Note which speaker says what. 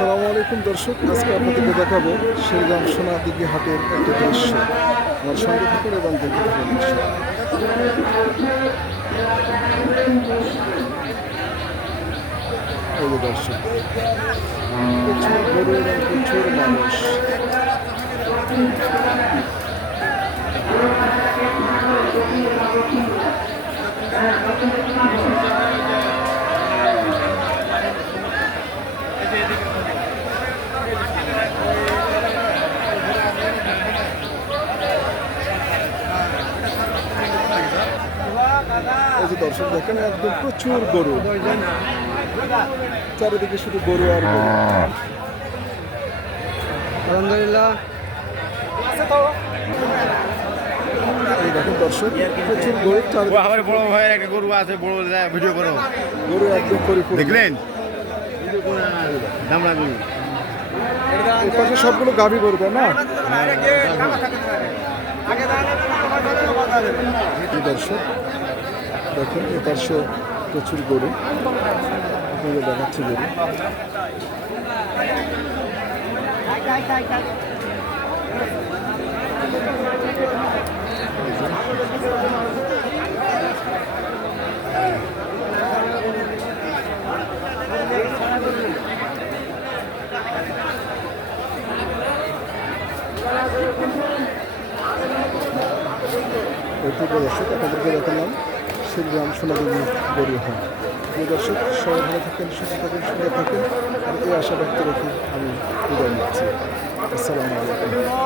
Speaker 1: আসসালামু আলাইকুম, দর্শক, আজকে আপনাদেরকে দেখাবো শিরগ্রাম সোনাদিঘি হাটের একটি দৃশ্য। আমার সঙ্গে থাকুন এবং দেখতে থাকুন দর্শক এই যে দর্শক দেখেন একদম প্রচুর গরু। চারিদিকে শুধু গরু আর গরু।
Speaker 2: আলহামদুলিল্লাহ।
Speaker 1: এই দেখেন দর্শক প্রচুর গরু
Speaker 3: ও
Speaker 1: চারিদিকে
Speaker 3: আমার বড় ভাইয়ের একটা গরু আছে বড় ভিডিও করো।
Speaker 1: গরু একদম পরিপূর্ণ।
Speaker 3: দেখলেন? দামড়া গরু
Speaker 1: এই পাশে সবগুলো গাভী গরু তাই না? দর্শক দেখেন পাশে প্রচুর গরু। আপনাদের দেখাচ্ছি গরু। দর্শক আপনাদেরকে দেখালাম। শিবগ্রাম সোনাদেবী গরু হয় প্রিয় দর্শক, সবাই ভালো থাকেন, সুস্থ থাকেন, সুন্দর থাকেন। আর এই আশা ব্যক্ত রেখে আমি বিদায় নিচ্ছি। আসসালামু আলাইকুম।